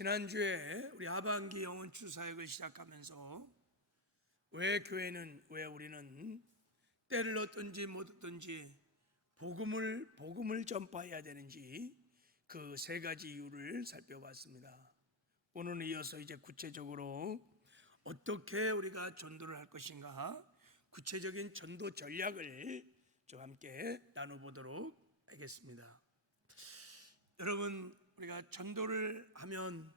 지난주에 우리 하반기 영혼추 사역을 시작하면서 왜 우리는 때를 얻든지 못 얻든지 복음을 전파해야 되는지 그 세 가지 이유를 살펴봤습니다. 오늘은 이어서 이제 구체적으로 어떻게 우리가 전도를 할 것인가, 구체적인 전도 전략을 좀 함께 나눠보도록 하겠습니다. 여러분, 우리가 전도를 하면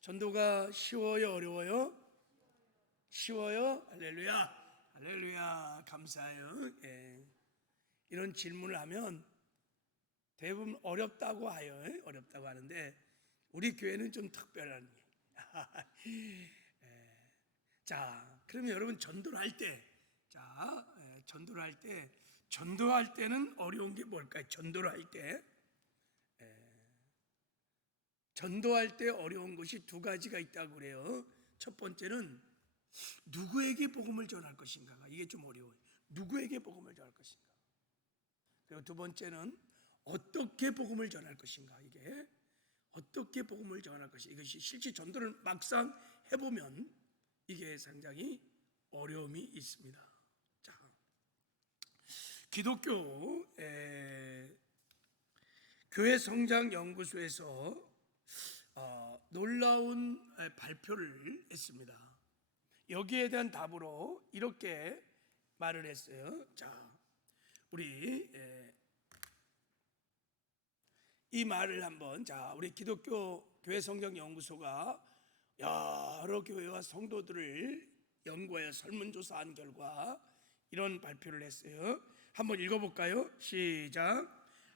전도가 쉬워요, 어려워요? 쉬워요? 할렐루야, 할렐루야, 감사해요. 예. 이런 질문을 하면 대부분 어렵다고 어렵다고 하는데 우리 교회는 좀 특별한 게. 자, 그러면 여러분 전도를 할 때, 전도할 때는 어려운 게 뭘까요? 전도할 때 어려운 것이 두 가지가 있다고 그래요. 첫 번째는 누구에게 복음을 전할 것인가가 이게 좀 어려워요. 누구에게 복음을 전할 것인가. 그리고 두 번째는 어떻게 복음을 전할 것인가. 이게 어떻게 복음을 전할 것인가. 이것이 실제 전도를 막상 해보면 이게 상당히 어려움이 있습니다. 자, 기독교 교회 성장 연구소에서 놀라운 발표를 했습니다. 여기에 대한 답으로 이렇게 말을 했어요. 자, 우리 이 말을 한번, 우리 기독교 교회 성장 연구소가 여러 교회와 성도들을 연구하여 설문조사한 결과 이런 발표를 했어요. 한번 읽어볼까요? 시작.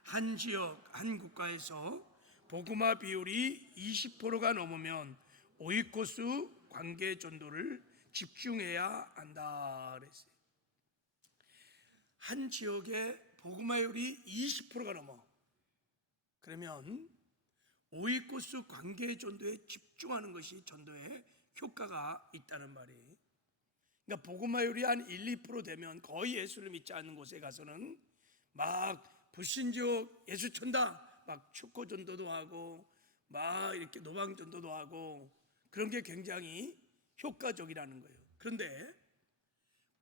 한 지역, 한 국가에서 복음화 비율이 20%가 넘으면 오이코스 관계 전도를 집중해야 한다 그랬어요. 한 지역에 복음화율이 20%가 넘어 그러면 오이코스 관계 전도에 집중하는 것이 전도에 효과가 있다는 말이에요. 그러니까 복음화율이 한 1, 2% 되면 거의 예수를 믿지 않는 곳에 가서는 막 불신지옥 예수 천다, 막 축구 전도도 하고 막 이렇게 노방 전도도 하고 그런 게 굉장히 효과적이라는 거예요. 그런데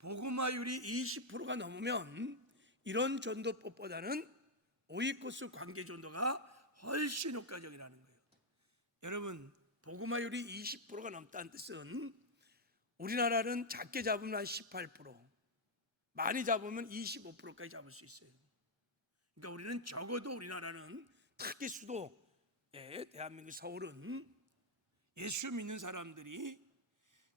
복음화율이 20%가 넘으면 이런 전도법보다는 오이코스 관계 전도가 훨씬 효과적이라는 거예요. 여러분, 복음화율이 20%가 넘다는 뜻은 우리나라는 작게 잡으면 한 18%, 많이 잡으면 25%까지 잡을 수 있어요. 그러니까 우리는 적어도 우리나라는 특히 수도에 대한민국 서울은 예수 믿는 사람들이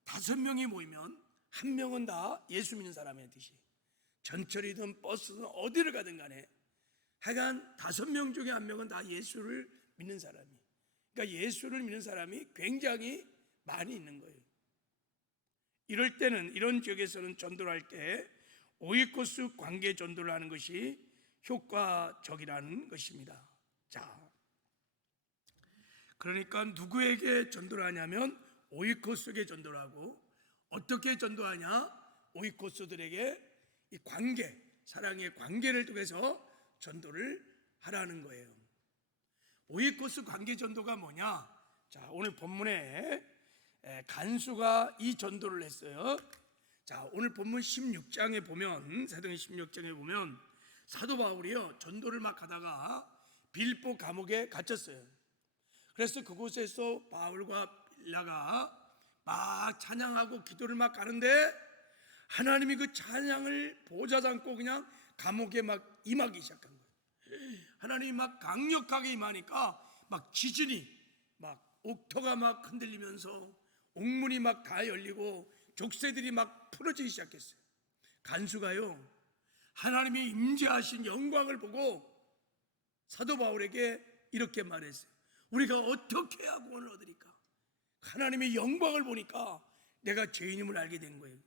5명이 모이면 1명은 다 예수 믿는 사람의 뜻이, 전철이든 버스든 어디를 가든 간에 하여간 5명 중에 1명은 다 예수를 믿는 사람이, 그러니까 예수를 믿는 사람이 굉장히 많이 있는 거예요. 이럴 때는, 이런 지역에서는 전도를 할 때 오이코스 관계 전도를 하는 것이 효과적이라는 것입니다. 자, 그러니까 누구에게 전도를 하냐면 오이코스에게 전도를 하고, 어떻게 전도하냐? 오이코스들에게 이 관계, 사랑의 관계를 통해서 전도를 하라는 거예요. 오이코스 관계 전도가 뭐냐? 자, 오늘 본문에 간수가 이 전도를 했어요. 자, 오늘 본문 16장에 보면, 사도행 16장에 보면 사도 바울이요, 전도를 막 하다가 빌보 감옥에 갇혔어요. 그래서 그곳에서 바울과 빌라가 막 찬양하고 기도를 막 하는데 하나님이 그 찬양을 보좌 삼고 그냥 감옥에 막 임하기 시작한 거예요. 하나님이 막 강력하게 임하니까 막 지진이, 막 옥토가 막 흔들리면서 옥문이 막 다 열리고 족쇄들이 막 풀어지기 시작했어요. 간수가요, 하나님이 임재하신 영광을 보고 사도 바울에게 이렇게 말했어요. 우리가 어떻게 해야 구원을 얻으리까? 하나님의 영광을 보니까 내가 죄인임을 알게 된 거예요.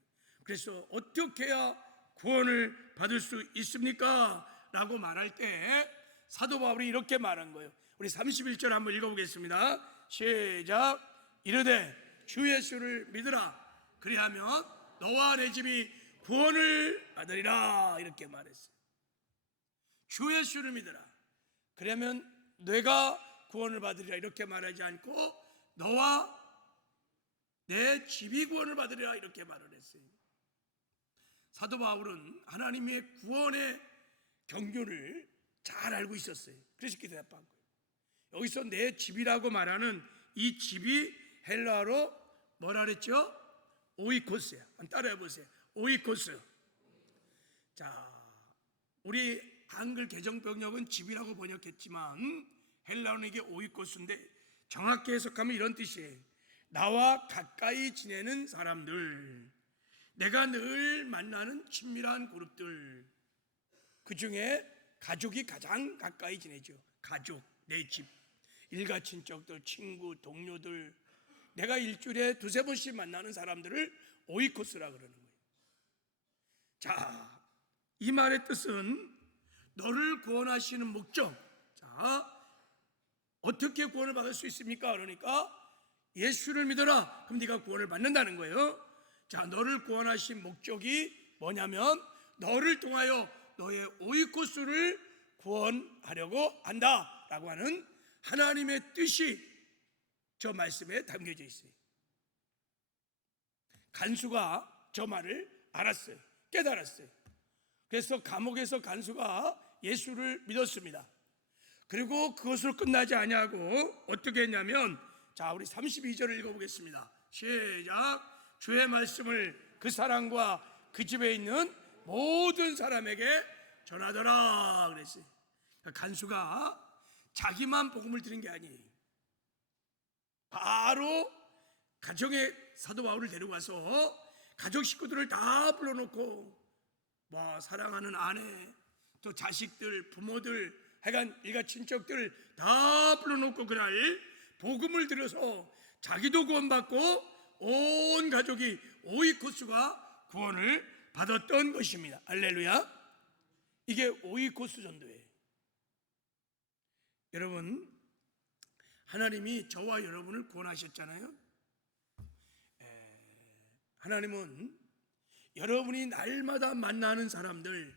그래서 어떻게 해야 구원을 받을 수 있습니까? 라고 말할 때 사도 바울이 이렇게 말한 거예요. 우리 31절 한번 읽어보겠습니다. 시작. 이르되 주 예수를 믿으라. 그리하면 너와 내 집이 구원을 받으리라. 이렇게 말했어요. 주 예수를 믿으라. 그러면 내가 구원을 받으리라 이렇게 말하지 않고 너와 내 집이 구원을 받으리라 이렇게 말을 했어요. 사도 바울은 하나님의 구원의 경륜을 잘 알고 있었어요. 그래서 이렇게 대답한 거예요. 여기서 내 집이라고 말하는 이 집이 헬라어로 뭐라 그랬죠? 오이코스야. 한번 따라해 보세요. 오이코스. 자, 우리 한글 개정번역은 집이라고 번역했지만 헬라어는 이게 오이코스인데 정확히 해석하면 이런 뜻이에요. 나와 가까이 지내는 사람들, 내가 늘 만나는 친밀한 그룹들, 그 중에 가족이 가장 가까이 지내죠. 가족, 내 집, 일가 친척들, 친구, 동료들, 내가 일주일에 두세 번씩 만나는 사람들을 오이코스라 그러는 거예요. 자, 이 말의 뜻은 너를 구원하시는 목적. 자, 어떻게 구원을 받을 수 있습니까? 그러니까 예수를 믿어라. 그럼 네가 구원을 받는다는 거예요. 자, 너를 구원하신 목적이 뭐냐면 너를 통하여 너의 오이코스를 구원하려고 한다라고 하는 하나님의 뜻이 저 말씀에 담겨져 있어요. 간수가 저 말을 알았어요. 깨달았어요. 그래서 감옥에서 간수가 예수를 믿었습니다. 그리고 그것으로 끝나지 아니하고 어떻게 했냐면, 자, 우리 32절을 읽어보겠습니다. 시작. 주의 말씀을 그 사람과 그 집에 있는 모든 사람에게 전하더라 그랬어요. 그러니까 간수가 자기만 복음을 들은 게 아니에요. 바로 가정에 사도 바울을 데려가서 가족 식구들을 다 불러놓고 사랑하는 아내, 또 자식들, 부모들, 하여간 일가 친척들 다 불러놓고 그날 복음을 들어서 자기도 구원받고 온 가족이 오이코스가 구원을 받았던 것입니다. 할렐루야. 이게 오이코스 전도예요. 여러분, 하나님이 저와 여러분을 구원하셨잖아요. 하나님은 여러분이 날마다 만나는 사람들,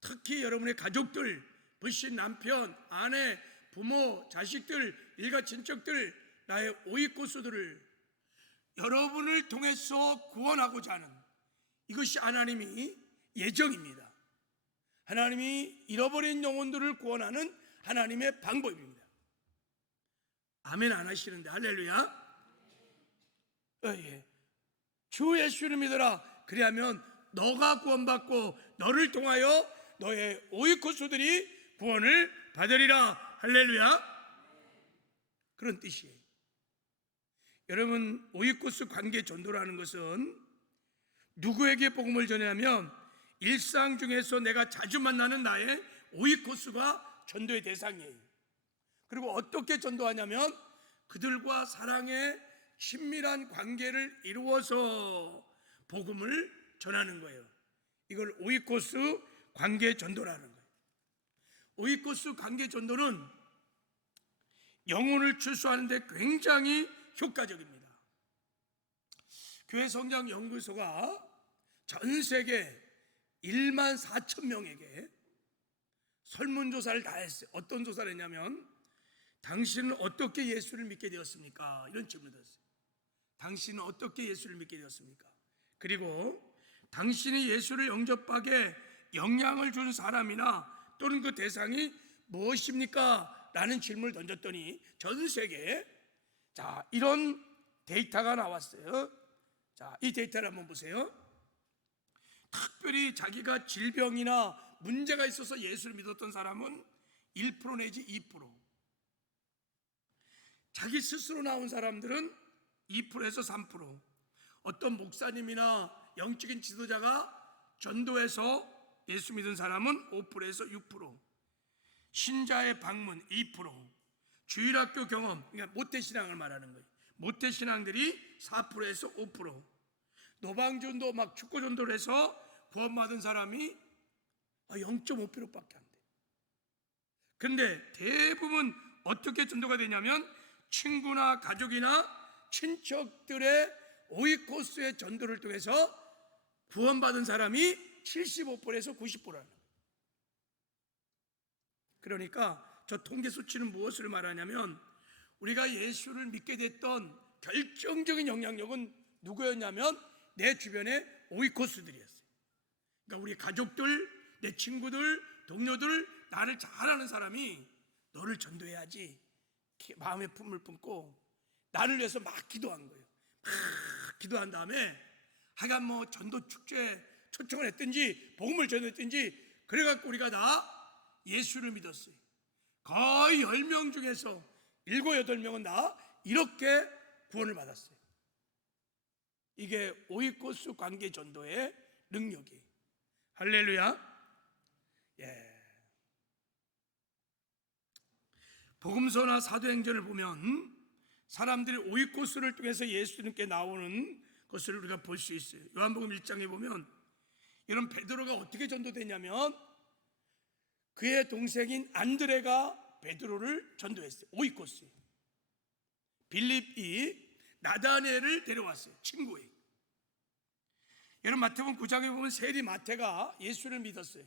특히 여러분의 가족들, 불신 남편, 아내, 부모, 자식들, 일가 친척들, 나의 오이코스들을 여러분을 통해서 구원하고자 하는, 이것이 하나님이 예정입니다. 하나님이 잃어버린 영혼들을 구원하는 하나님의 방법입니다. 아멘 안 하시는데 할렐루야. 예. 주 예수를 믿어라. 그리하면 너가 구원받고 너를 통하여 너의 오이코스들이 구원을 받으리라. 할렐루야. 그런 뜻이에요. 여러분, 오이코스 관계 전도라는 것은 누구에게 복음을 전하냐면 일상 중에서 내가 자주 만나는 나의 오이코스가 전도의 대상이에요. 그리고 어떻게 전도하냐면 그들과 사랑의 친밀한 관계를 이루어서 복음을 전하는 거예요. 이걸 오이코스 관계 전도라는 거예요. 오이코스 관계 전도는 영혼을 출소하는 데 굉장히 효과적입니다. 교회 성장 연구소가 전 세계 1만 4천 명에게 설문조사를 다 했어요. 어떤 조사를 했냐면 당신은 어떻게 예수를 믿게 되었습니까? 이런 질문을 드렸어요. 당신은 어떻게 예수를 믿게 되었습니까? 그리고 당신이 예수를 영접하게 영향을 준 사람이나 또는 그 대상이 무엇입니까? 라는 질문을 던졌더니 전 세계에 자, 이런 데이터가 나왔어요. 자, 이 데이터를 한번 보세요. 특별히 자기가 질병이나 문제가 있어서 예수를 믿었던 사람은 1% 내지 2%. 자기 스스로 나온 사람들은 2%에서 3%. 어떤 목사님이나 영적인 지도자가 전도해서 예수 믿은 사람은 5%에서 6%. 신자의 방문 2%. 주일학교 경험, 그러니까 모태신앙을 말하는 거예요. 모태신앙들이 4%에서 5%. 노방전도 막 축구전도를 해서 구원받은 사람이 0.5%밖에 안 돼. 그런데 대부분 어떻게 전도가 되냐면 친구나 가족이나 친척들의 오이코스의 전도를 통해서 구원받은 사람이 75%에서 90%라는 거예요. 그러니까 저 통계 수치는 무엇을 말하냐면 우리가 예수를 믿게 됐던 결정적인 영향력은 누구였냐면 내 주변의 오이코스들이었어요. 그러니까 우리 가족들, 내 친구들, 동료들, 나를 잘 아는 사람이 너를 전도해야지 마음의 품을 품고 나를 위해서 막 기도한 거예요. 막 기도한 다음에 하여간 뭐 전도 축제에 초청을 했든지 복음을 전했든지 그래갖고 우리가 다 예수를 믿었어요. 거의 10명 중에서 7, 8명은 다 이렇게 구원을 받았어요. 이게 오이코스 관계 전도의 능력이에요. 할렐루야. 예. 복음서나 사도행전을 보면 사람들이 오이코스를 통해서 예수님께 나오는 것을 우리가 볼 수 있어요. 요한복음 1장에 보면 이런 베드로가 어떻게 전도되냐면 그의 동생인 안드레가 베드로를 전도했어요. 오이코스. 빌립이 나다네엘을 데려왔어요. 친구예요. 여러분 마태복음 9장에 보면 세리 마태가 예수를 믿었어요.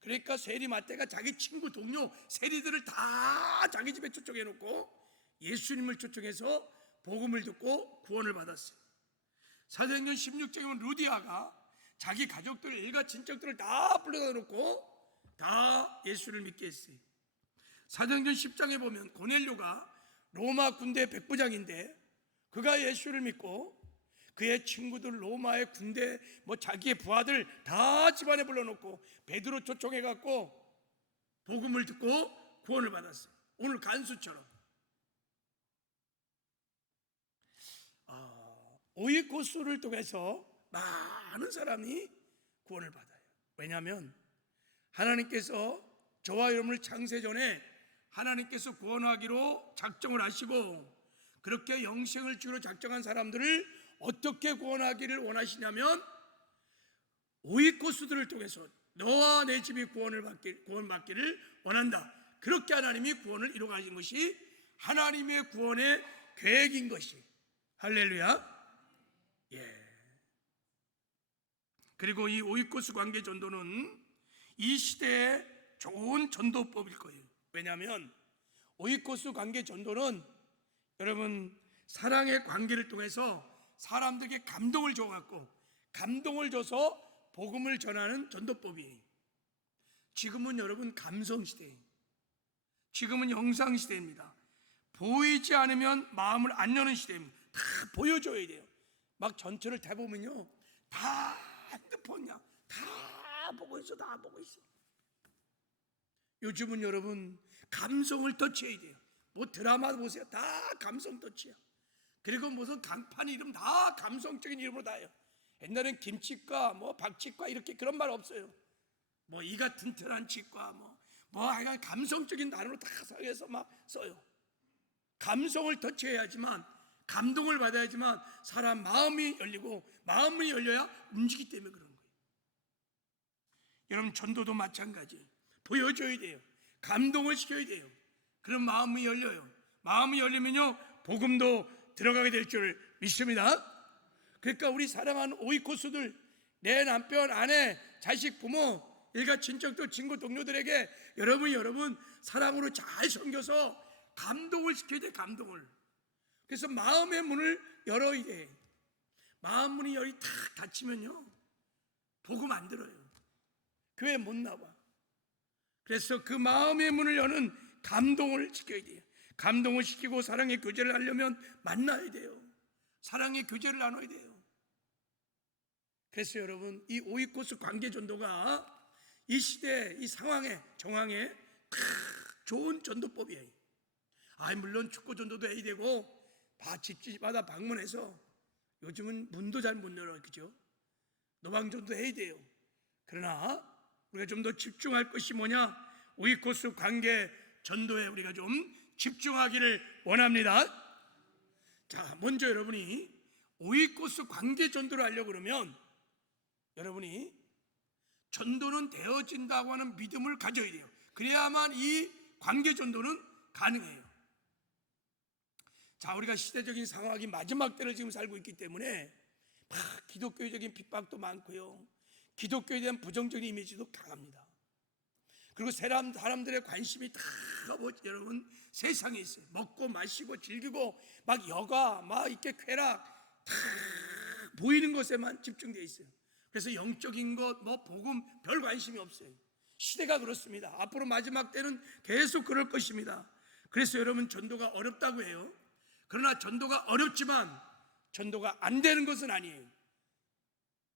그러니까 세리 마태가 자기 친구 동료 세리들을 다 자기 집에 초청해 놓고 예수님을 초청해서 복음을 듣고 구원을 받았어요. 사도행전 16장에 보면 루디아가 자기 가족들, 일가 친척들을 다 불러다 놓고 다 예수를 믿게 했어요. 사도행전 10장에 보면 고넬료가 로마 군대 백부장인데 그가 예수를 믿고 그의 친구들 로마의 군대 자기의 부하들 다 집안에 불러놓고 베드로 초청해갖고 복음을 듣고 구원을 받았어요. 오늘 간수처럼. 오이코스를 통해서 많은 사람이 구원을 받아요. 왜냐하면 하나님께서 저와 여러분을 창세전에 하나님께서 구원하기로 작정을 하시고 그렇게 영생을 주기로 작정한 사람들을 어떻게 구원하기를 원하시냐면 오이코스들을 통해서 너와 내 집이 구원받기를 원한다. 그렇게 하나님이 구원을 이루어 가신 것이 하나님의 구원의 계획인 것이. 할렐루야. 예. 그리고 이 오이코스 관계 전도는 이 시대의 좋은 전도법일 거예요. 왜냐하면 오이코스 관계 전도는 여러분 사랑의 관계를 통해서 사람들에게 감동을 줘갖고 감동을 줘서 복음을 전하는 전도법이에요. 지금은 여러분 감성 시대예요. 지금은 영상 시대입니다. 보이지 않으면 마음을 안 여는 시대입니다. 다 보여줘야 돼요. 막 전철을 타보면요 다 핸드폰이야. 다 보고 있어. 다 보고 있어. 요즘은 여러분 감성을 터치해야 돼요. 뭐 드라마 보세요. 다 감성 터치야. 그리고 무슨 강판 이름 다 감성적인 이름으로 다요. 옛날엔 김치과 박치과 이렇게 그런 말 없어요. 이 같은 튼튼한 치과 하여간 감성적인 단어로 다 사용해서 막 써요. 감성을 터치해야지만 감동을 받아야지만 사람 마음이 열리고 마음이 열려야 움직이기 때문에 그런 거예요. 여러분 전도도 마찬가지예요. 보여줘야 돼요. 감동을 시켜야 돼요. 그럼 마음이 열려요. 마음이 열리면요 복음도 들어가게 될 줄 믿습니다. 그러니까 우리 사랑하는 오이코스들, 내 남편, 아내, 자식, 부모, 일가 친척들, 친구, 동료들에게 여러분 사랑으로 잘 섬겨서 감동을 시켜야 돼. 감동을. 그래서 마음의 문을 열어야 돼. 마음 문이 열이 탁 닫히면요 복음 안 들어요. 교회 못 나와. 그래서 그 마음의 문을 여는 감동을 시켜야 돼요. 감동을 시키고 사랑의 교제를 하려면 만나야 돼요. 사랑의 교제를 나눠야 돼요. 그래서 여러분 이 오이코스 관계 전도가 이 시대 이 상황에 정황에 좋은 전도법이에요. 물론 축구 전도도 해야 되고 집집마다 방문해서 요즘은 문도 잘 못 열어요. 그죠? 노방 전도 해야 돼요. 그러나 우리가 좀 더 집중할 것이 뭐냐? 오이코스 관계 전도에 우리가 좀 집중하기를 원합니다. 자, 먼저 여러분이 오이코스 관계 전도를 하려고 그러면 여러분이 전도는 되어진다고 하는 믿음을 가져야 돼요. 그래야만 이 관계 전도는 가능해요. 자, 우리가 시대적인 상황이 마지막 때를 지금 살고 있기 때문에 막 기독교적인 핍박도 많고요. 기독교에 대한 부정적인 이미지도 강합니다. 그리고 사람들의 관심이 다 여러분 세상에 있어요. 먹고 마시고 즐기고 막 여가 막 이렇게 쾌락 다 보이는 것에만 집중되어 있어요. 그래서 영적인 것 뭐 복음 별 관심이 없어요. 시대가 그렇습니다. 앞으로 마지막 때는 계속 그럴 것입니다. 그래서 여러분 전도가 어렵다고 해요. 그러나 전도가 어렵지만 전도가 안 되는 것은 아니에요.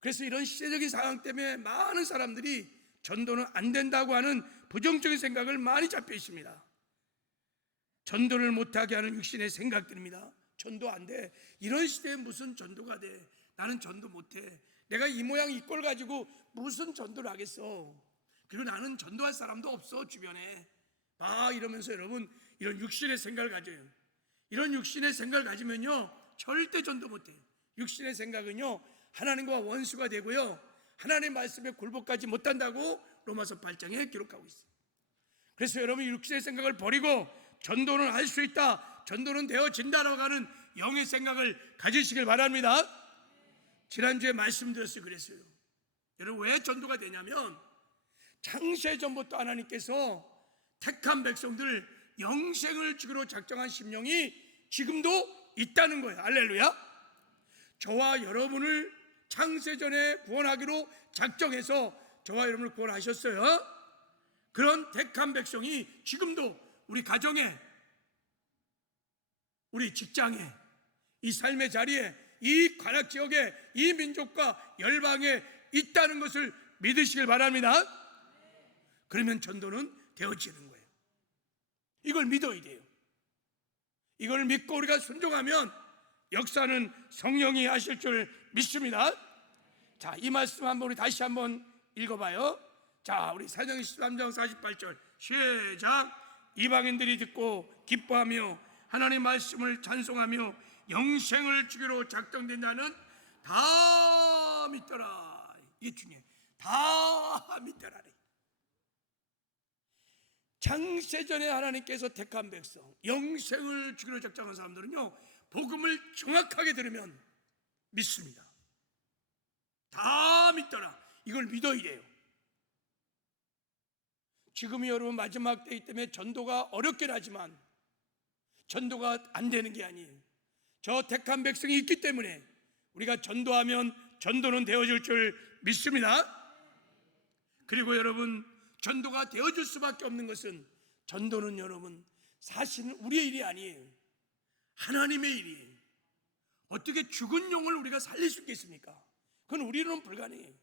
그래서 이런 시대적인 상황 때문에 많은 사람들이 전도는 안 된다고 하는 부정적인 생각을 많이 잡혀 있습니다. 전도를 못하게 하는 육신의 생각들입니다. 전도 안 돼. 이런 시대에 무슨 전도가 돼. 나는 전도 못해. 내가 이 모양 이 꼴 가지고 무슨 전도를 하겠어. 그리고 나는 전도할 사람도 없어 주변에. 이러면서 여러분 이런 육신의 생각을 가져요. 이런 육신의 생각을 가지면요 절대 전도 못해요. 육신의 생각은요 하나님과 원수가 되고요 하나님의 말씀에 굴복하지 못한다고 로마서 8장에 기록하고 있어요. 그래서 여러분 육신의 생각을 버리고 전도는 할 수 있다, 전도는 되어진다라고 하는 영의 생각을 가지시길 바랍니다. 지난주에 말씀드렸어요. 그랬어요. 여러분 왜 전도가 되냐면 창세전부터 하나님께서 택한 백성들 영생을 주기로 작정한 심령이 지금도 있다는 거예요. 할렐루야. 저와 여러분을 창세전에 구원하기로 작정해서 저와 여러분을 구원하셨어요. 그런 택한 백성이 지금도 우리 가정에, 우리 직장에, 이 삶의 자리에, 이 관악지역에, 이 민족과 열방에 있다는 것을 믿으시길 바랍니다. 그러면 전도는 되어지는 거예요. 이걸 믿어야 돼요. 이걸 믿고 우리가 순종하면 역사는 성령이 하실 줄 믿습니다. 자, 이 말씀 한번 우리 다시 한번 읽어봐요. 자, 우리 사도행전 13장 48절 시작. 이방인들이 듣고 기뻐하며 하나님 말씀을 찬송하며 영생을 주기로 작정된 자는 다 믿더라. 이게 중요해요. 다 믿더라. 창세전에 하나님께서 택한 백성, 영생을 주기로 작정한 사람들은요 복음을 정확하게 들으면 믿습니다. 다 믿더라. 이걸 믿어야 돼요. 지금이 여러분 마지막 때이기 때문에 전도가 어렵긴 하지만 전도가 안 되는 게 아니에요. 저 택한 백성이 있기 때문에 우리가 전도하면 전도는 되어질 줄 믿습니다. 그리고 여러분 전도가 되어줄 수밖에 없는 것은, 전도는 여러분 사실은 우리의 일이 아니에요. 하나님의 일이에요. 어떻게 죽은 영을 우리가 살릴 수 있겠습니까? 그건 우리로는 불가능해요.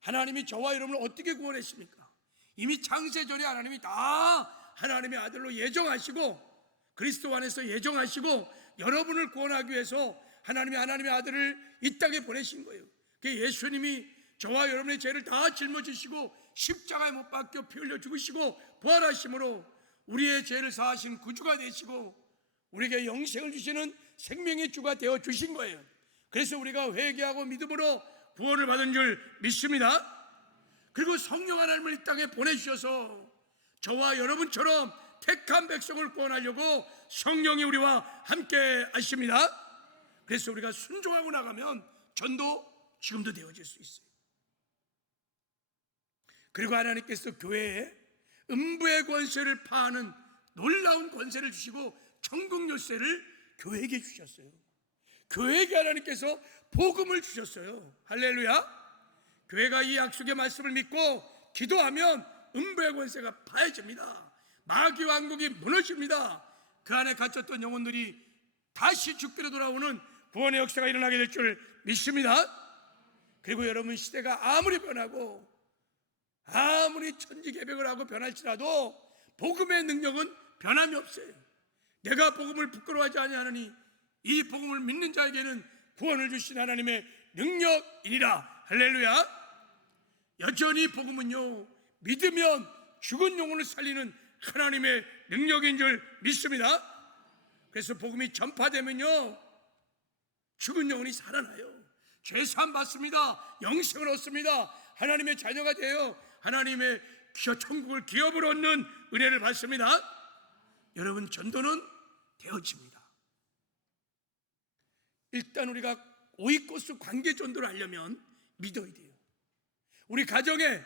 하나님이 저와 여러분을 어떻게 구원하십니까? 이미 창세전에 하나님이 다 하나님의 아들로 예정하시고 그리스도 안에서 예정하시고 여러분을 구원하기 위해서 하나님의 아들을 이 땅에 보내신 거예요. 그 예수님이 저와 여러분의 죄를 다 짊어지시고 십자가에 못 박혀 피 흘려 죽으시고 부활하심으로 우리의 죄를 사하신 구주가 되시고 우리에게 영생을 주시는 생명의 주가 되어 주신 거예요. 그래서 우리가 회개하고 믿음으로 구원을 받은 줄 믿습니다. 그리고 성령 하나님을 이 땅에 보내주셔서 저와 여러분처럼 택한 백성을 구원하려고 성령이 우리와 함께 하십니다. 그래서 우리가 순종하고 나가면 전도 지금도 되어질 수 있어요. 그리고 하나님께서 교회에 음부의 권세를 파하는 놀라운 권세를 주시고 천국 열쇠를 교회에게 주셨어요. 교회에게 하나님께서 복음을 주셨어요. 할렐루야. 교회가 이 약속의 말씀을 믿고 기도하면 음부의 권세가 파해집니다. 마귀 왕국이 무너집니다. 그 안에 갇혔던 영혼들이 다시 죽기로 돌아오는 구원의 역사가 일어나게 될 줄 믿습니다. 그리고 여러분 시대가 아무리 변하고 아무리 천지개벽을 하고 변할지라도 복음의 능력은 변함이 없어요. 내가 복음을 부끄러워하지 아니하느니 이 복음을 믿는 자에게는 구원을 주신 하나님의 능력이니라. 할렐루야. 여전히 복음은요 믿으면 죽은 영혼을 살리는 하나님의 능력인 줄 믿습니다. 그래서 복음이 전파되면요 죽은 영혼이 살아나요. 죄사함 받습니다. 영생을 얻습니다. 하나님의 자녀가 되어 하나님의 천국을 기업으로 얻는 은혜를 받습니다. 여러분 전도는 되어집니다. 일단 우리가 오이코스 관계 전도를 하려면 믿어야 돼요. 우리 가정에,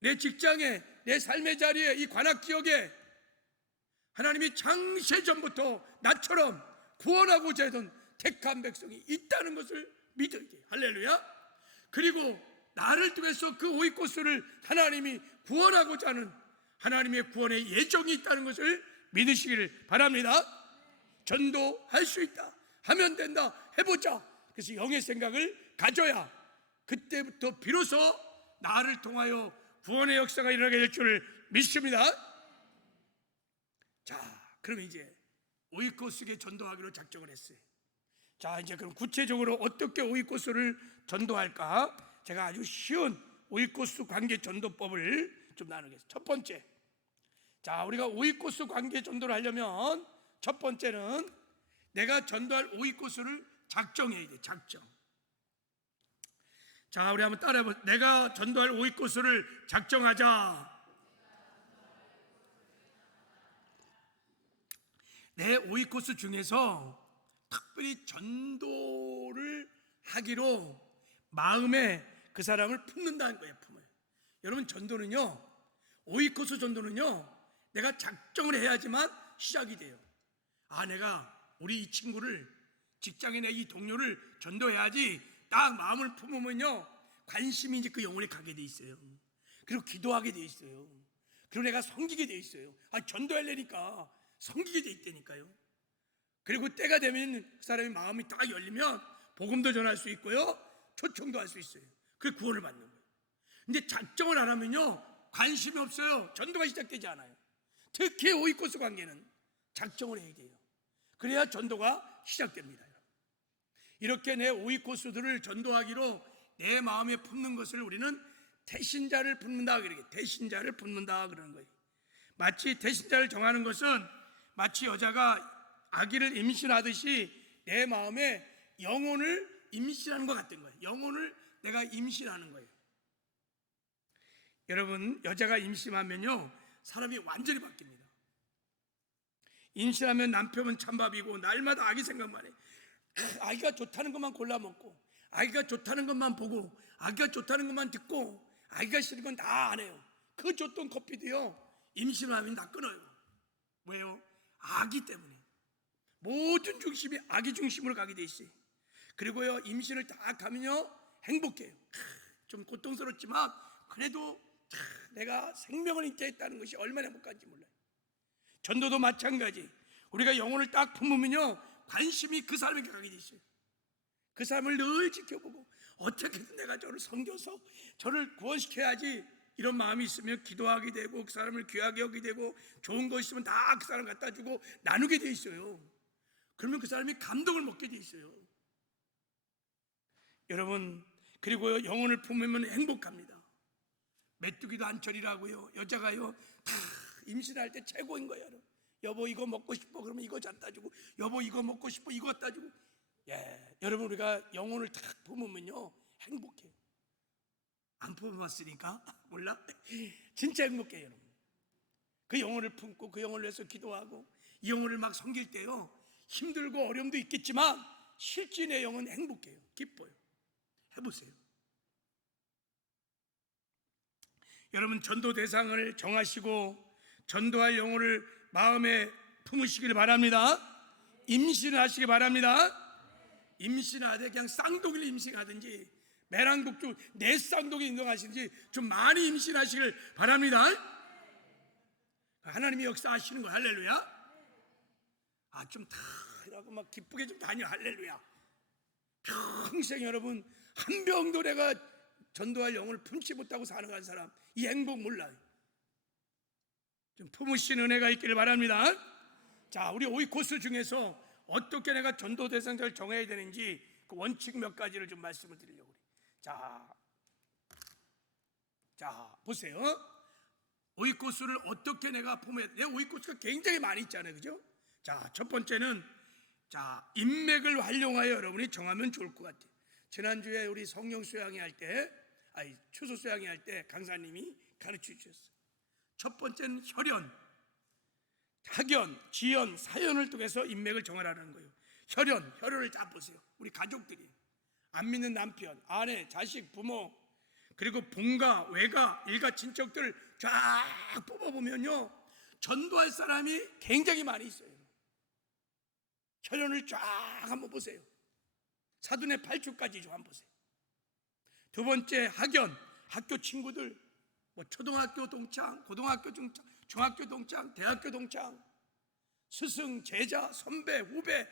내 직장에, 내 삶의 자리에, 이 관악지역에 하나님이 창세전부터 나처럼 구원하고자 했던 택한 백성이 있다는 것을 믿어야 돼요. 할렐루야. 그리고 나를 통해서 그 오이코스를 하나님이 구원하고자 하는 하나님의 구원의 예정이 있다는 것을 믿으시기를 바랍니다. 전도할 수 있다, 하면 된다, 해보자. 그래서 영의 생각을 가져야 그때부터 비로소 나를 통하여 구원의 역사가 일어나게 될 줄을 믿습니다. 자, 그럼 이제 오이코스에게 전도하기로 작정을 했어요. 자, 이제 그럼 구체적으로 어떻게 오이코스를 전도할까? 제가 아주 쉬운 오이코스 관계 전도법을 좀 나누겠습니다. 첫 번째, 자, 우리가 오이코스 관계 전도를 하려면 첫 번째는 내가 전도할 오이코스를 작정해야 돼. 작정. 자, 우리 한번 따라해보세요. 내가 전도할 오이코스를 작정하자. 내 오이코스 중에서 특별히 전도를 하기로 마음에 그 사람을 품는다는 거예요. 품어요. 여러분, 전도는요, 오이코스 전도는요, 내가 작정을 해야지만 시작이 돼요. 아, 내가 우리 이 친구를, 직장에 내 이 동료를 전도해야지. 딱 마음을 품으면요, 관심이 이제 그 영혼에 가게 돼 있어요. 그리고 기도하게 돼 있어요. 그리고 내가 섬기게 돼 있어요. 아, 전도하려니까 섬기게 돼 있다니까요. 그리고 때가 되면 그 사람의 마음이 딱 열리면 복음도 전할 수 있고요, 초청도 할 수 있어요. 그 구원을 받는 거예요. 근데 작정을 안 하면요, 관심이 없어요. 전도가 시작되지 않아요. 특히 오이코스 관계는 작정을 해야 돼요. 그래야 전도가 시작됩니다. 이렇게 내 오이코스들을 전도하기로 내 마음에 품는 것을 우리는 태신자를 품는다, 그러게. 태신자를 품는다 그러는 거예요. 마치 태신자를 정하는 것은 마치 여자가 아기를 임신하듯이 내 마음에 영혼을 임신하는 것 같은 거예요. 영혼을 내가 임신하는 거예요. 여러분, 여자가 임신하면요, 사람이 완전히 바뀝니다. 임신하면 남편은 찬밥이고 날마다 아기 생각만 해. 아기가 좋다는 것만 골라 먹고, 아기가 좋다는 것만 보고, 아기가 좋다는 것만 듣고, 아기가 싫은 건 다 안 해요. 그 줬던 커피도요, 임신하면 다 끊어요. 왜요? 아기 때문에. 모든 중심이 아기 중심으로 가게 돼 있어요. 그리고요, 임신을 딱 하면요, 행복해요. 좀 고통스럽지만 그래도 내가 생명을 잉태했다는 것이 얼마나 행복한지 몰라요. 전도도 마찬가지. 우리가 영혼을 딱 품으면요, 관심이 그 사람에게 가게 돼 있어요. 그 사람을 늘 지켜보고 어떻게든 내가 저를 섬겨서 저를 구원시켜야지, 이런 마음이 있으면 기도하게 되고, 그 사람을 귀하게 여기게 되고, 좋은 거 있으면 다 그 사람 갖다 주고 나누게 돼 있어요. 그러면 그 사람이 감동을 먹게 돼 있어요. 여러분, 그리고 영혼을 품으면 행복합니다. 메뚜기도 한철이라고요. 여자가요, 다 임신할 때 최고인 거예요. 여보 이거 먹고 싶어 그러면 이거 갖다 주고, 여보 이거 먹고 싶어 이거 갖다 주고. 예, 여러분, 우리가 영혼을 딱 품으면요, 행복해요. 안 품어봤으니까 몰라? 진짜 행복해요. 여러분, 그 영혼을 품고 그 영혼을 위해서 기도하고 이 영혼을 막 섬길 때요, 힘들고 어려움도 있겠지만 실제 내 영은 행복해요. 기뻐요. 해보세요. 여러분, 전도 대상을 정하시고 전도할 영혼을 마음에 품으시길 바랍니다. 임신을 하시기 바랍니다. 임신하되 그냥 쌍둥이를 임신하든지 매랑독주 내 쌍둥이 인정하시든지 좀 많이 임신하시길 바랍니다. 하나님이 역사하시는 거. 할렐루야. 아, 좀 다 이라고 막 기쁘게 좀 다녀. 할렐루야. 평생 여러분 한 병도 내가 전도할 영혼을 품지 못하고 사는 사람, 이 행복 몰라요. 좀 품으신 은혜가 있기를 바랍니다. 자, 우리 오이코스 중에서 어떻게 내가 전도 대상자를 정해야 되는지 그 원칙 몇 가지를 좀 말씀을 드리려고 그래요. 자, 보세요. 오이코스를 어떻게 내가 품어야 돼? 내 오이코스가 굉장히 많이 있잖아요, 그죠? 자, 첫 번째는 인맥을 활용하여 여러분이 정하면 좋을 것 같아요. 지난주에 우리 성령 수양회 할 때, 추수 수양회 할 때 강사님이 가르쳐 주셨어요. 첫 번째는 혈연, 학연, 지연, 사연을 통해서 인맥을 정하라는 거예요. 혈연을 다 보세요. 우리 가족들이, 안 믿는 남편, 아내, 자식, 부모, 그리고 본가, 외가, 일가 친척들 쫙 뽑아보면요, 전도할 사람이 굉장히 많이 있어요. 혈연을 쫙 한번 보세요. 사돈의 8주까지 좀 한번 보세요. 두 번째, 학연, 학교 친구들, 뭐 초등학교 동창, 고등학교 동창, 중학교 동창, 대학교 동창, 스승, 제자, 선배, 후배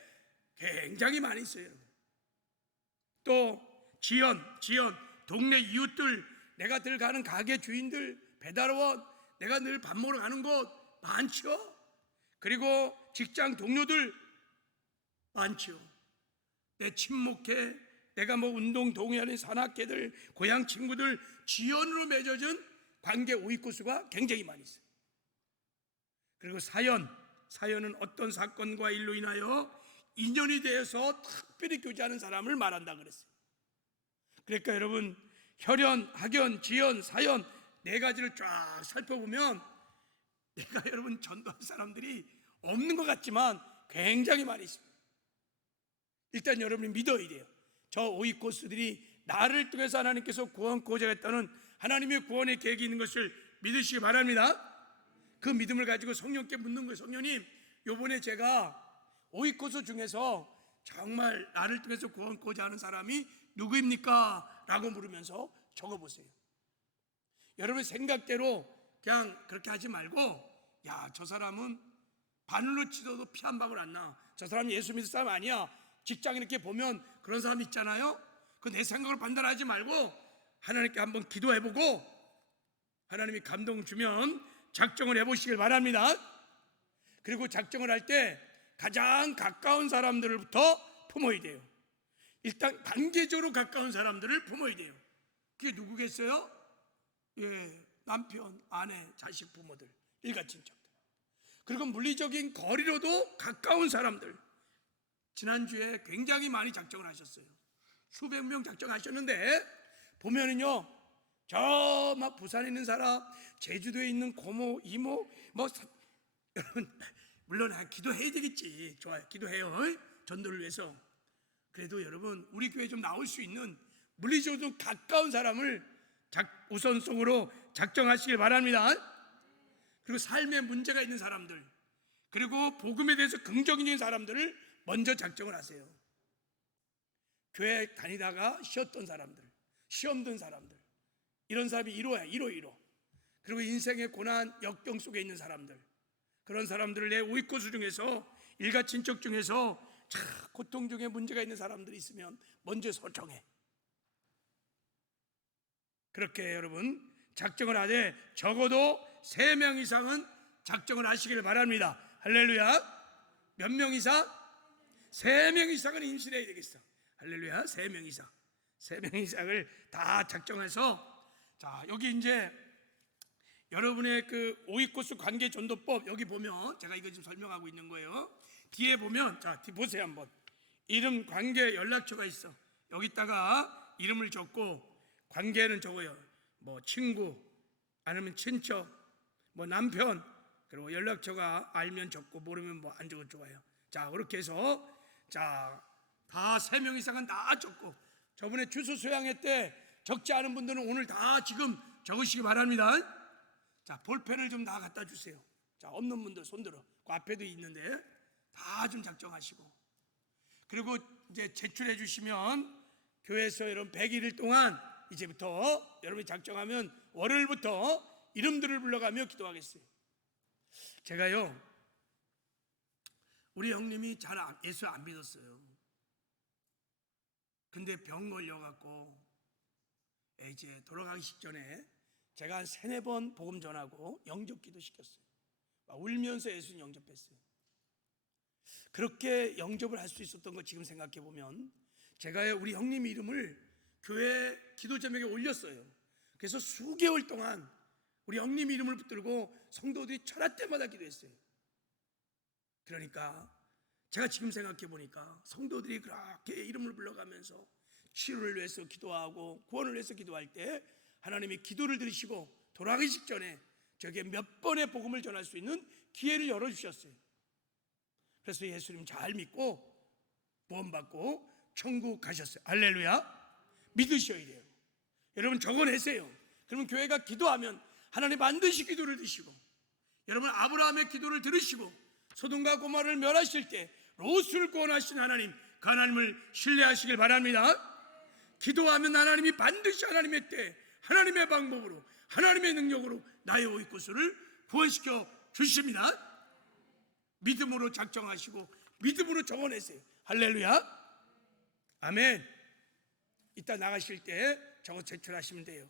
굉장히 많이 있어요. 또 지연, 동네 이웃들, 내가 늘 가는 가게 주인들, 배달원, 내가 늘 밥 먹으러 가는 곳 많죠. 그리고 직장 동료들 많죠. 내 친목회, 내가 뭐 운동 동호회하는 산악회들, 고향 친구들, 지연으로 맺어진 관계 오이코스가 굉장히 많이 있어요. 그리고 사연은 어떤 사건과 일로 인하여 인연이 되어서 특별히 교제하는 사람을 말한다 그랬어요. 그러니까 여러분, 혈연, 학연, 지연, 사연 네 가지를 쫙 살펴보면 내가 여러분 전도할 사람들이 없는 것 같지만 굉장히 많이 있습니다. 일단 여러분이 믿어야 돼요. 저 오이코스들이 나를 통해서 하나님께서 구원코자 했다는 하나님의 구원의 계획이 있는 것을 믿으시기 바랍니다. 그 믿음을 가지고 성령께 묻는 거예요. 성령님, 요번에 제가 오이코스 중에서 정말 나를 통해서 구원코자 하는 사람이 누구입니까? 라고 물으면서 적어보세요. 여러분 생각대로 그냥 그렇게 하지 말고, 야, 저 사람은 바늘로 치더라도 피 한 방울 안 나, 저 사람 예수 믿을 사람 아니야, 직장에 이렇게 보면 그런 사람 있잖아요. 그 내 생각으로 판단하지 말고 하나님께 한번 기도해보고 하나님이 감동 주면 작정을 해보시길 바랍니다. 그리고 작정을 할 때 가장 가까운 사람들부터 품어야 돼요. 일단 관계적으로 가까운 사람들을 품어야 돼요. 그게 누구겠어요? 예, 남편, 아내, 자식, 부모들, 일가 친척들. 그리고 물리적인 거리로도 가까운 사람들. 지난주에 굉장히 많이 작정을 하셨어요. 수백 명 작정하셨는데 보면은요, 저 막 부산에 있는 사람, 제주도에 있는 고모, 이모, 뭐 여러분 물론 기도해야 되겠지. 좋아요, 기도해요. 전도를 위해서. 그래도 여러분 우리 교회 좀 나올 수 있는 물리적으로 가까운 사람을 우선적으로 작정하시길 바랍니다. 그리고 삶에 문제가 있는 사람들, 그리고 복음에 대해서 긍정적인 사람들을 먼저 작정을 하세요. 교회 다니다가 쉬었던 사람들, 시험 든 사람들, 이런 사람이 1호. 그리고 인생의 고난, 역경 속에 있는 사람들, 그런 사람들을 내 오이코스 중에서, 일가 친척 중에서 참 고통 중에 문제가 있는 사람들이 있으면 먼저 소청해. 그렇게 여러분 작정을 하되 적어도 3명 이상은 작정을 하시길 바랍니다. 할렐루야. 몇 명 이상? 3명 이상은 임신해야 되겠어. 할렐루야. 3명 이상. 3명 이상을 다 작정해서, 자, 여기 이제 여러분의 그 오이코스 관계 전도법, 여기 보면 제가 이거 지금 설명하고 있는 거예요. 뒤에 보면, 자, 보세요 한번. 이름, 관계, 연락처가 있어. 여기다가 이름을 적고 관계는 적어요. 뭐 친구, 아니면 친척, 뭐 남편, 그리고 연락처가 알면 적고 모르면 뭐 안 적어도 좋아요. 자, 그렇게 해서, 자, 다 3명 이상은 다 적고, 저번에 주소 소양회 때 적지 않은 분들은 오늘 다 지금 적으시기 바랍니다. 자, 볼펜을 좀 다 갖다 주세요. 자, 없는 분들 손들어. 그 앞에도 있는데 다 좀 작정하시고, 그리고 이제 제출해 주시면 교회에서 여러분 100일 동안 이제부터 여러분이 작정하면 월요일부터 이름들을 불러가며 기도하겠어요. 제가요, 우리 형님이 잘 예수 안 믿었어요. 근데 병 걸려갖고 이제 돌아가기 직전에 제가 한 3-4번 복음 전하고 영접기도 시켰어요. 울면서 예수님 영접했어요. 그렇게 영접을 할 수 있었던 거 지금 생각해 보면, 제가 우리 형님 이름을 교회 기도 제목에 올렸어요. 그래서 수개월 동안 우리 형님 이름을 붙들고 성도들이 철학 때마다 기도했어요. 그러니까 제가 지금 생각해 보니까 성도들이 그렇게 이름을 불러가면서 치료를 위해서 기도하고 구원을 위해서 기도할 때 하나님이 기도를 들으시고 돌아가기 직전에 저에게 몇 번의 복음을 전할 수 있는 기회를 열어주셨어요. 그래서 예수님 잘 믿고 구원받고 천국 가셨어요. 할렐루야. 믿으셔야 돼요. 여러분 적어내세요. 그러면 교회가 기도하면 하나님 반드시 기도를 드시고, 여러분 아브라함의 기도를 들으시고 소돔과 고모라를 멸하실 때 롯을 구원하신 하나님, 그 하나님을 신뢰하시길 바랍니다. 기도하면 하나님이 반드시 하나님의 때, 하나님의 방법으로, 하나님의 능력으로 나의 오이코스를 구원시켜 주십니다. 믿음으로 작정하시고 믿음으로 적어내세요. 할렐루야. 아멘. 이따 나가실 때 적어 제출하시면 돼요.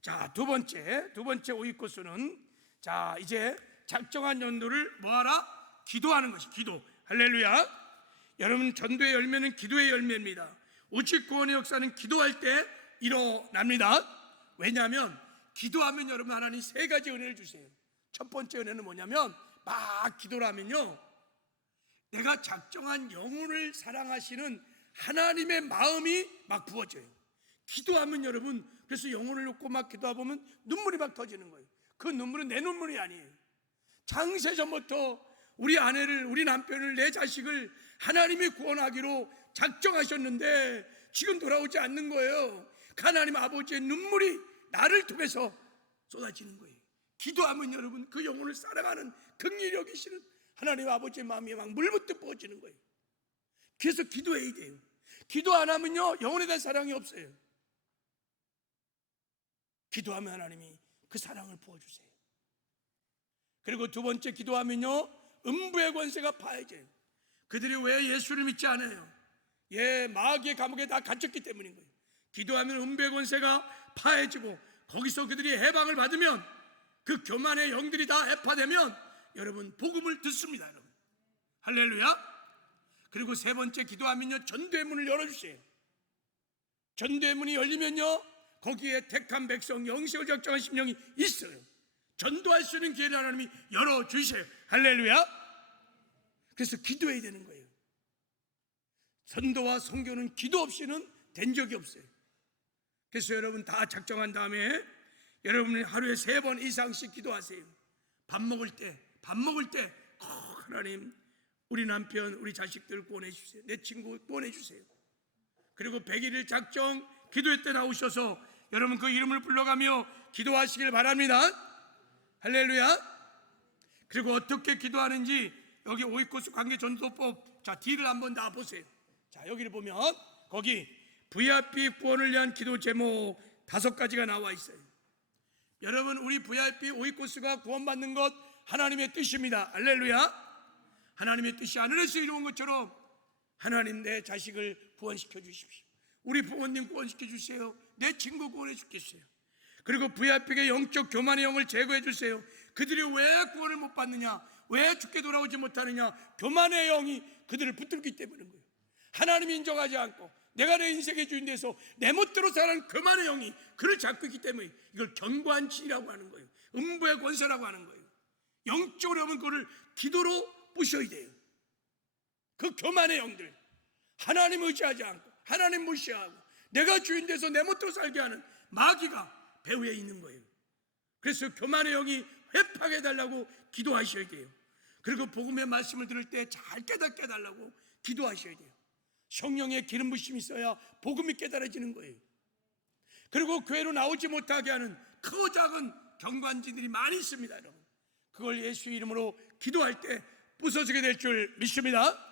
자, 두 번째 오이코스는, 자, 이제 작정한 연도를 뭐하라? 기도하는 것이 기도. 할렐루야. 여러분, 전도의 열매는 기도의 열매입니다. 오직 구원의 역사는 기도할 때 일어납니다. 왜냐하면 기도하면 여러분 하나님 세 가지 은혜를 주세요. 첫 번째 은혜는 뭐냐면, 막 기도를 하면요, 내가 작정한 영혼을 사랑하시는 하나님의 마음이 막 부어져요. 기도하면 여러분, 그래서 영혼을 놓고 막 기도하다 보면 눈물이 막 터지는 거예요. 그 눈물은 내 눈물이 아니에요. 장세전부터 우리 아내를, 우리 남편을, 내 자식을 하나님이 구원하기로 작정하셨는데 지금 돌아오지 않는 거예요. 하나님 아버지의 눈물이 나를 통해서 쏟아지는 거예요. 기도하면 여러분 그 영혼을 사랑하는 긍휼히 여기시는 하나님 아버지의 마음이 막 물붓듯 부어지는 거예요. 그래서 기도해야 돼요. 기도 안 하면요, 영혼에 대한 사랑이 없어요. 기도하면 하나님이 그 사랑을 부어주세요. 그리고 두 번째, 기도하면요, 음부의 권세가 파해져요. 그들이 왜 예수를 믿지 않아요? 마귀의 감옥에 다 갇혔기 때문인 거예요. 기도하면 음부의 권세가 파해지고 거기서 그들이 해방을 받으면, 그 교만의 영들이 다 해파되면 여러분 복음을 듣습니다. 여러분 할렐루야. 그리고 세 번째, 기도하면요, 전도의 문을 열어주세요. 전도의 문이 열리면요, 거기에 택한 백성, 영식을 작정한 심령이 있어요. 전도할 수 있는 기회를 하나님이 열어주세요. 할렐루야. 그래서 기도해야 되는 거예요. 선도와 선교는 기도 없이는 된 적이 없어요. 그래서 여러분 다 작정한 다음에 여러분이 하루에 3번 이상씩 기도하세요. 밥 먹을 때 하나님, 우리 남편, 우리 자식들 구원해 주세요. 내 친구 구원해 주세요. 그리고 100일을 작정 기도회 때 나오셔서 여러분 그 이름을 불러가며 기도하시길 바랍니다. 할렐루야. 그리고 어떻게 기도하는지 여기 오이코스 관계 전도법, 자, D를 한번 다 보세요. 자, 여기를 보면 거기 VIP 구원을 위한 기도 제목 5가지가 나와 있어요. 여러분, 우리 VIP 오이코스가 구원받는 것 하나님의 뜻입니다. 할렐루야. 하나님의 뜻이 하늘에서 이루어진 것처럼 하나님, 내 자식을 구원시켜 주십시오. 우리 부모님 구원시켜 주세요. 내 친구 구원해 주겠어요. 그리고 VIP에게 영적 교만의 영을 제거해 주세요. 그들이 왜 구원을 못 받느냐, 왜 죽게 돌아오지 못하느냐, 교만의 영이 그들을 붙들기 때문인 거예요. 하나님이 인정하지 않고 내가 내 인생의 주인 돼서 내 멋대로 살아가는 교만의 영이 그를 잡고 있기 때문에 이걸 견고한 진이라고 하는 거예요. 음부의 권세라고 하는 거예요. 영적으로 하면 그걸 기도로 부셔야 돼요. 그 교만의 영들, 하나님 의지하지 않고 하나님 무시하고 내가 주인 돼서 내 멋대로 살게 하는 마귀가 배후에 있는 거예요. 그래서 교만의 영이 회파하게 해달라고 기도하셔야 돼요. 그리고 복음의 말씀을 들을 때 잘 깨닫게 해달라고 기도하셔야 돼요. 성령의 기름 부심이 있어야 복음이 깨달아지는 거예요. 그리고 교회로 나오지 못하게 하는 크고 작은 경관진들이 많이 있습니다. 여러분, 그걸 예수 이름으로 기도할 때 부서지게 될 줄 믿습니다.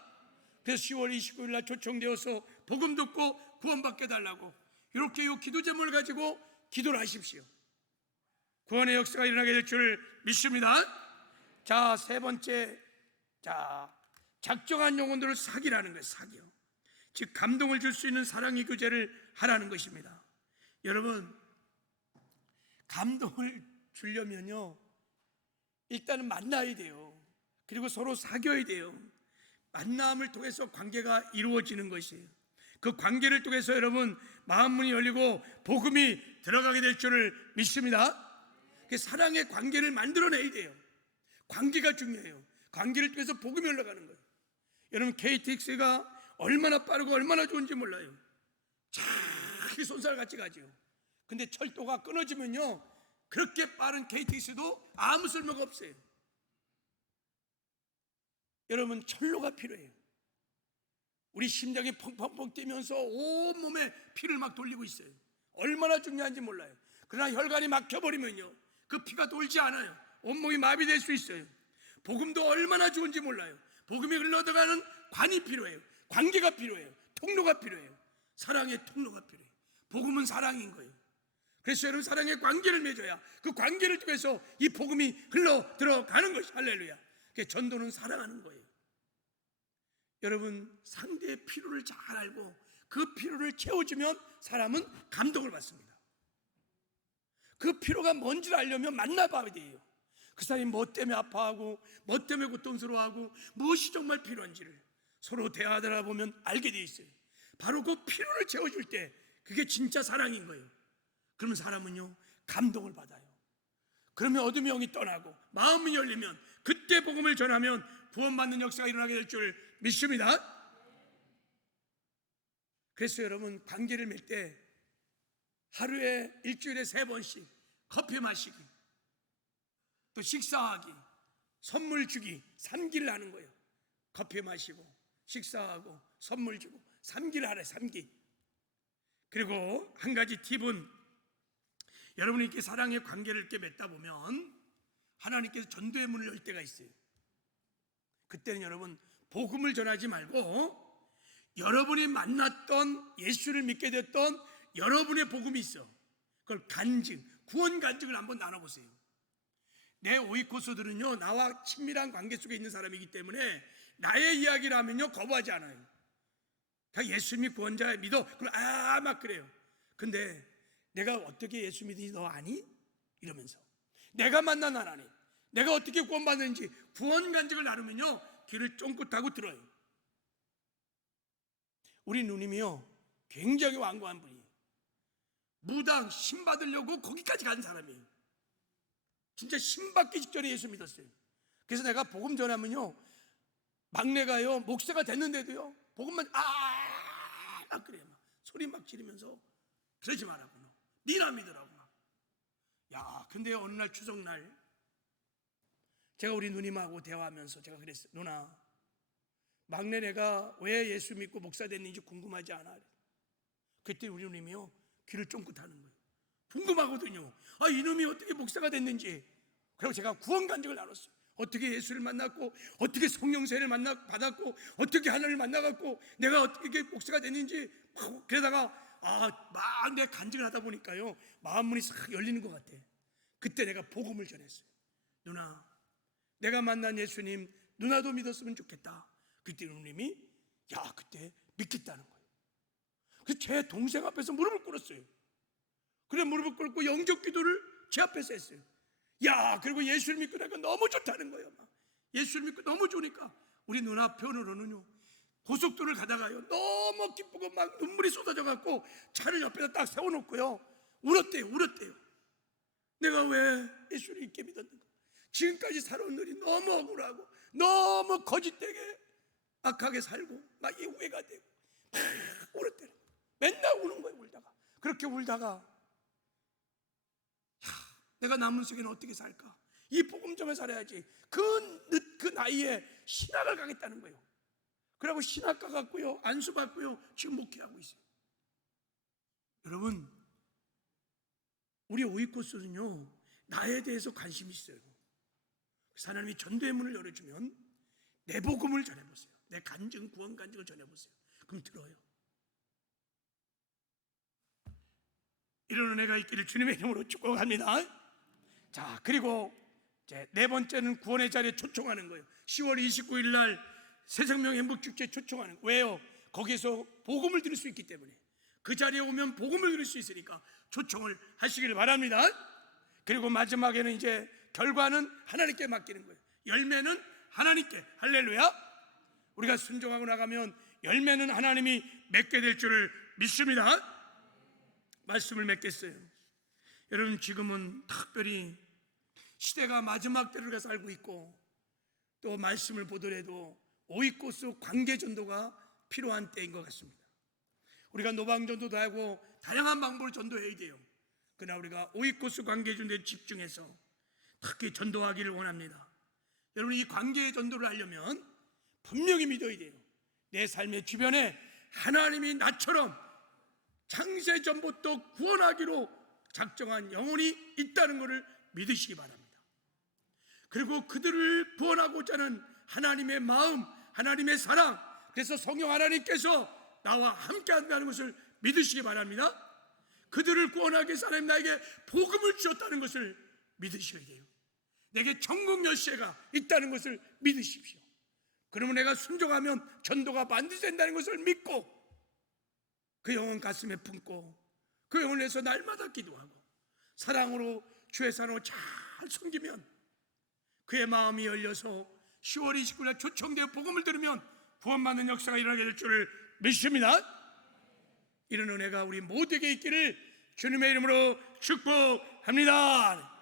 그래서 10월 29일 날 초청되어서 복음 듣고 구원받게 달라고 이렇게 이 기도 제목을 가지고 기도를 하십시오. 구원의 역사가 일어나게 될 줄 믿습니다. 자, 세 번째, 자, 작정한 영혼들을 사귀라는 거예요. 사귀어. 즉 감동을 줄 수 있는 사랑의 교제를 하라는 것입니다. 여러분, 감동을 주려면요, 일단은 만나야 돼요. 그리고 서로 사귀어야 돼요. 만남을 통해서 관계가 이루어지는 것이에요. 그 관계를 통해서 여러분 마음문이 열리고 복음이 들어가게 될 줄을 믿습니다. 사랑의 관계를 만들어내야 돼요. 관계가 중요해요. 관계를 통해서 복음이 올라가는 거예요. 여러분, KTX가 얼마나 빠르고 얼마나 좋은지 몰라요. 자기 손살같이 가죠. 근데 철도가 끊어지면요, 그렇게 빠른 KTX도 아무 쓸모가 없어요. 여러분, 철로가 필요해요. 우리 심장이 펑펑펑 뛰면서 온몸에 피를 막 돌리고 있어요. 얼마나 중요한지 몰라요. 그러나 혈관이 막혀버리면요, 그 피가 돌지 않아요. 온몸이 마비될 수 있어요. 복음도 얼마나 좋은지 몰라요. 복음이 흘러들어가는 관이 필요해요. 관계가 필요해요. 통로가 필요해요. 사랑의 통로가 필요해요. 복음은 사랑인 거예요. 그래서 여러분, 사랑의 관계를 맺어야 그 관계를 통해서 이 복음이 흘러 들어가는 것이 할렐루야. 전도는 사랑하는 거예요. 여러분, 상대의 필요를 잘 알고 그 필요를 채워주면 사람은 감동을 받습니다. 그 필요가 뭔지를 알려면 만나봐야 돼요. 그 사람이 뭐 때문에 아파하고 뭐 때문에 고통스러워하고 무엇이 정말 필요한지를 서로 대화하다 보면 알게 돼 있어요. 바로 그 필요를 채워줄 때 그게 진짜 사랑인 거예요. 그러면 사람은요, 감동을 받아요. 그러면 어둠의 영이 떠나고 마음이 열리면 그때 복음을 전하면 구원받는 역사가 일어나게 될 줄 믿습니다. 그래서 여러분, 관계를 맺을 때 하루에 일주일에 3번씩 커피 마시기, 또 식사하기, 선물 주기, 3기를 하는 거예요. 커피 마시고 식사하고 선물 주고 3기를 하래. 3기. 그리고 한 가지 팁은, 여러분이 이렇게 사랑의 관계를 이렇게 맺다 보면 하나님께서 전도의 문을 열 때가 있어요. 그때는 여러분, 복음을 전하지 말고 여러분이 만났던, 예수를 믿게 됐던 여러분의 복음이 있어. 그걸 간증, 구원 간증을 한번 나눠보세요. 내 오이코스들은요, 나와 친밀한 관계 속에 있는 사람이기 때문에 나의 이야기를 하면요, 거부하지 않아요. 다 예수 믿 구원자 믿어. 그럼 막 그래요. 근데 내가 어떻게 예수 믿는지 너 아니? 이러면서 내가 만난 하나님, 내가 어떻게 구원받는지 구원 간증을 나누면요, 귀를 쫑긋하고 들어요. 우리 누님이요, 굉장히 완고한 분이에요. 무당 신 받으려고 거기까지 간 사람이에요. 진짜 신 받기 직전에 예수 믿었어요. 그래서 내가 복음 전하면요, 막내가요 목사가 됐는데도요 복음만 막 그래요. 막 소리 막 지르면서 그러지 말라고, 너 니나 믿으라고 막. 야, 근데 어느 날 추석날 제가 우리 누님하고 대화하면서 제가 그랬어요. 누나, 막내네가 왜 예수 믿고 목사 됐는지 궁금하지 않아? 그때 우리 누님이요, 귀를 쫑긋하는 거예요. 궁금하거든요. 이놈이 어떻게 목사가 됐는지. 그리고 제가 구원 간증을 나눴어요. 어떻게 예수를 만났고, 어떻게 성령세를 받았고, 어떻게 하나님을 만나갖고 내가 어떻게 목사가 됐는지. 그러다가 막 내 간증을 하다 보니까요, 마음문이 싹 열리는 것 같아. 그때 내가 복음을 전했어요. 누나, 내가 만난 예수님 누나도 믿었으면 좋겠다. 그때 누님이 그때 믿겠다는 거예요. 그래서 제 동생 앞에서 무릎을 꿇었어요. 그래, 무릎을 꿇고 영접 기도를 제 앞에서 했어요. 그리고 예수를 믿고 나니까 너무 좋다는 거예요. 막 예수를 믿고 너무 좋으니까 우리 누나 편으로는요, 고속도로를 가다가요 너무 기쁘고 막 눈물이 쏟아져 갖고 차를 옆에다 딱 세워놓고요 울었대요. 내가 왜 예수를 믿게 믿었는가? 지금까지 살아온 일이 너무 억울하고 너무 거짓되게 악하게 살고 막 이 후회가 되고 막 울었대요. 맨날 우는 거예요. 울다가 그렇게 울다가 내가 남은 세계는 어떻게 살까? 이 복음 점에 살아야지. 그 나이에 신학을 가겠다는 거예요. 그리고 신학 가갖고요 안수 받고요 지금 목회하고 있어요. 여러분, 우리 오이코스는요 나에 대해서 관심이 있어요. 하나님이 전도의 문을 열어주면 내 복음을 전해보세요. 내 간증, 구원 간증을 전해보세요. 그럼 들어요. 이런 은혜가 있기를 주님의 이름으로 축복합니다. 자, 그리고 이제 4번째는 구원의 자리에 초청하는 거예요. 10월 29일 날 새생명 행복축제 초청하는 거예요. 왜요? 거기서 복음을 들을 수 있기 때문에. 그 자리에 오면 복음을 들을 수 있으니까 초청을 하시기를 바랍니다. 그리고 마지막에는 이제 결과는 하나님께 맡기는 거예요. 열매는 하나님께. 할렐루야. 우리가 순종하고 나가면 열매는 하나님이 맺게 될 줄을 믿습니다. 말씀을 맺겠어요. 여러분, 지금은 특별히 시대가 마지막 때를 가서 살고 있고, 또 말씀을 보더라도 오이코스 관계 전도가 필요한 때인 것 같습니다. 우리가 노방 전도도 하고 다양한 방법으로 전도해야 돼요. 그러나 우리가 오이코스 관계 전도에 집중해서 특히 전도하기를 원합니다. 여러분, 이 관계의 전도를 하려면 분명히 믿어야 돼요. 내 삶의 주변에 하나님이 나처럼 창세 전부터 구원하기로 작정한 영혼이 있다는 것을 믿으시기 바랍니다. 그리고 그들을 구원하고자 하는 하나님의 마음, 하나님의 사랑, 그래서 성령 하나님께서 나와 함께 한다는 것을 믿으시기 바랍니다. 그들을 구원하기 위해서 하나님 나에게 복음을 주셨다는 것을 믿으셔야 돼요. 내게 천국 열쇠가 있다는 것을 믿으십시오. 그러면 내가 순종하면 전도가 반드시 된다는 것을 믿고 그 영혼 가슴에 품고 그 영혼을 위해서 날마다 기도하고 사랑으로 주의 산으로 잘 섬기면 그의 마음이 열려서 10월 29일 초청되어 복음을 들으면 구원받는 역사가 일어나게 될 줄을 믿습니다. 이런 은혜가 우리 모두에게 있기를 주님의 이름으로 축복합니다.